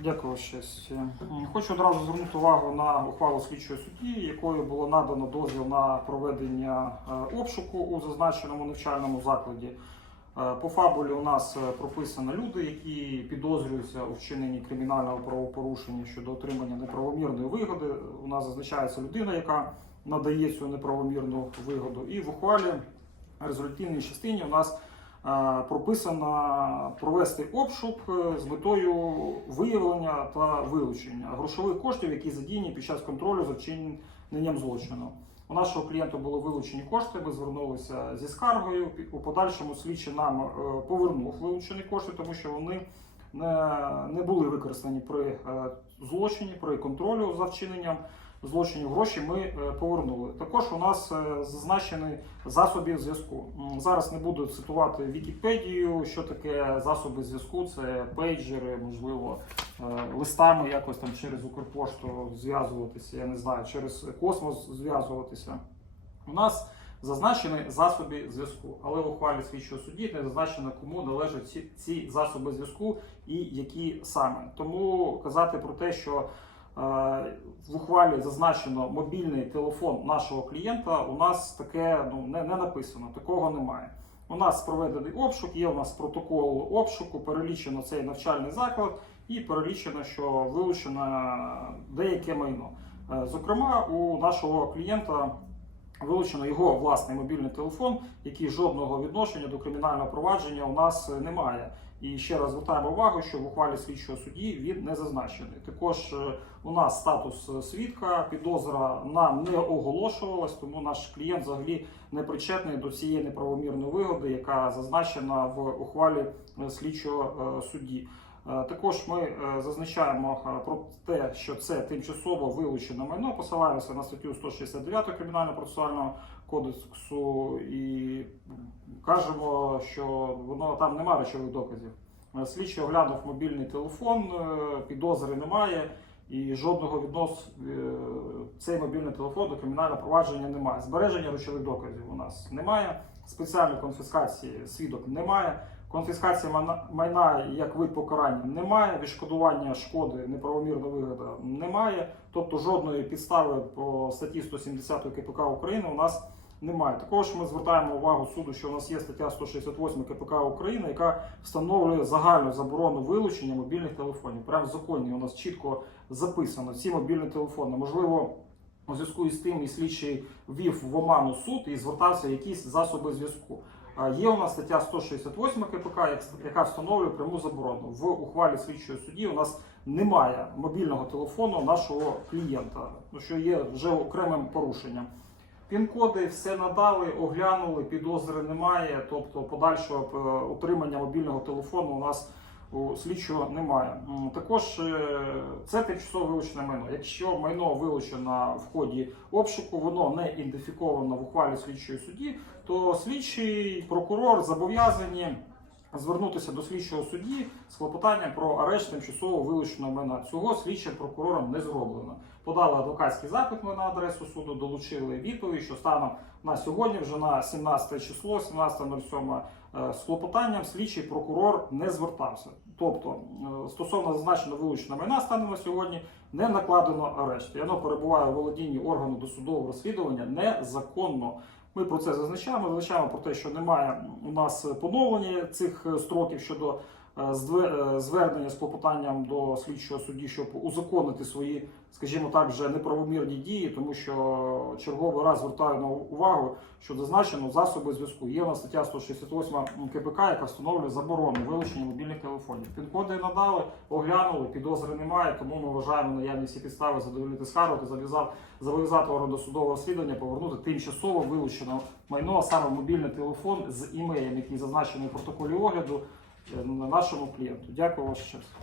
Дякую. Е, Хочу одразу звернути увагу на ухвалу слідчої судді, якою було надано дозвіл на проведення е, обшуку у зазначеному навчальному закладі. Е, По фабулі у нас е, прописано люди, які підозрюються у вчиненні кримінального правопорушення щодо отримання неправомірної вигоди. У нас зазначається людина, яка надає цю неправомірну вигоду. І в ухвалі резолютивній частині у нас прописано провести обшук е, з метою виявлення та вилучення грошових коштів, які задіяні під час контролю за вчиненням злочину. У нашого клієнта були вилучені кошти. Ми звернулися зі скаргою. У подальшому слідчий нам е, повернув вилучені кошти, тому що вони не, були використані при е, злочині, при контролю за вчиненням злочинів. Гроші ми е, повернули. Також у нас е, зазначені засоби зв'язку. Зараз не буду цитувати Вікіпедію, що таке засоби зв'язку. Це пейджери, можливо, е, листами якось там через Укрпошту зв'язуватися. Я не знаю, через космос зв'язуватися. У нас зазначені засоби зв'язку, але в ухвалі слідчого судді не зазначено, кому належать ці, ці засоби зв'язку і які саме. Тому казати про те, що в ухвалі зазначено мобільний телефон нашого клієнта, у нас таке ну, не, не написано, такого немає. У нас проведений обшук, є у нас протокол обшуку, перелічено цей навчальний заклад і перелічено, що вилучено деяке майно. Е, Зокрема, у нашого клієнта вилучено його власний мобільний телефон, який жодного відношення до кримінального провадження у нас е, немає. І ще раз звертаємо увагу, що в ухвалі слідчого судді він не зазначений. Також е, у нас статус е, свідка, підозра нам не оголошувалась, тому наш клієнт взагалі не причетний до цієї неправомірної вигоди, яка зазначена в ухвалі е, слідчого судді. Е, Також ми е, зазначаємо е, про те, що це тимчасово вилучене майно, посилаємося на статтю 169 Кримінального процесуального кодексу і кажемо, що воно там немає речових доказів. Слідчий оглянув мобільний телефон, підозри немає. І жодного віднос цей мобільний телефон до кримінального провадження немає. Збереження речових доказів у нас немає. Спеціальної конфіскації свідок немає. Конфіскації майна- як вид покарання немає. Відшкодування шкоди неправомірна вигода немає. Тобто жодної підстави по статті 170 КПК України у нас немає. Також ми звертаємо увагу суду, що у нас є стаття 168 КПК України, яка встановлює загальну заборону вилучення мобільних телефонів. Прямо в законі у нас чітко записано ці мобільні телефони. Можливо, у зв'язку із тим і слідчий ввів в оману суд і звертався якісь засоби зв'язку. Є у нас стаття 168 КПК, як- яка встановлює пряму заборону. В ухвалі слідчої судді у нас немає мобільного телефону нашого клієнта, ну, що є вже окремим порушенням. Пін-коди все надали, оглянули, підозри немає, тобто подальшого е, отримання мобільного телефону у нас у слідчого немає. Також е, це тимчасово вилучене майно. Якщо майно вилучено в ході обшуку, воно не ідентифіковано в ухвалі слідчої судді, то слідчий прокурор зобов'язані звернутися до слідчого судді з клопотанням про арешт тимчасово вилученого майна. Цього слідчим прокурором не зроблено. Подали адвокатський запит ми на адресу суду, долучили відповідь, що станом на сьогодні, вже на 17 число, 17.07, е, з клопотанням слідчий прокурор не звертався. Тобто, е, стосовно зазначеного вилученого майна станом на сьогодні не накладено арешт. І воно перебуває у володінні органу досудового розслідування незаконно. Ми про це зазначаємо. Зазначаємо про те, що немає у нас поновлення цих е, строків щодо звернення з клопотанням до слідчого судді, щоб узаконити свої, скажімо так, вже неправомірні дії, тому що черговий раз звертаю на увагу, що зазначено засоби зв'язку. Є у нас стаття 168 КПК, яка встановлює заборону вилучення мобільних телефонів. Пін-коди надали, оглянули, підозри немає, тому ми вважаємо наявні всі підстави задовольнити скаргу та зав'язав зобов'язати орган досудового розслідування повернути тимчасово вилучене майно, а саме мобільний телефон з імеєм, який зазначений в протоколі огляду е, нашому клієнту. Дякую, ваш честь.